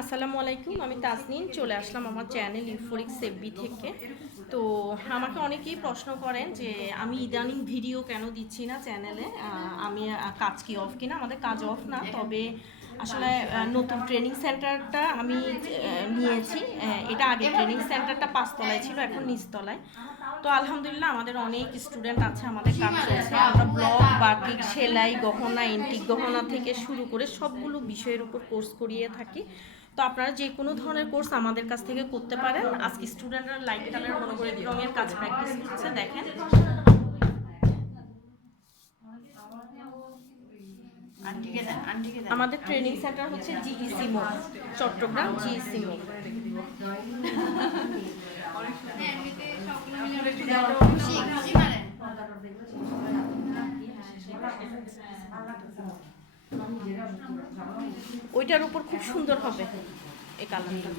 আসসালামু আলাইকুম, আমি তাজনিন, চলে আসলাম আমার চ্যানেল ইউফোরিক সেভবি থেকে। তো আমাকে অনেকেই প্রশ্ন করেন যে, আমি ইদানিং ভিডিও কেন দিচ্ছি না চ্যানেলে আমি কাজ কি অফ কিনা? আমাদের কাজ অফ না, তবে আসলে নতুন ট্রেনিং সেন্টারটা আমি নিয়েছি। এটা আগে ট্রেনিং সেন্টারটা পাঁচতলায় ছিল, এখন নিচতলায়। তো আলহামদুলিল্লাহ, আমাদের অনেক স্টুডেন্ট আছে, আমাদের কাজ চলছে। আমরা ব্লগ বাটিক, সেলাই, গহনা এন্টিক গহনা থেকে শুরু করে সবগুলো বিষয়ের উপর কোর্স করিয়ে থাকি। তো আপনারা যে কোনো ধরনের কোর্স আমাদের কাছ থেকে করতে পারেন। আজকে স্টুডেন্টরা লাইট কালার রঙের কাজ প্র্যাকটিস করছে দেখেন। আমাদের ট্রেনিং সেন্টার হচ্ছে জিইসি মোড় চট্টগ্রাম জিইসি মোড়। খুশি খুশি মারেন ওইটার উপর খুব সুন্দর হবে এই কালারটা।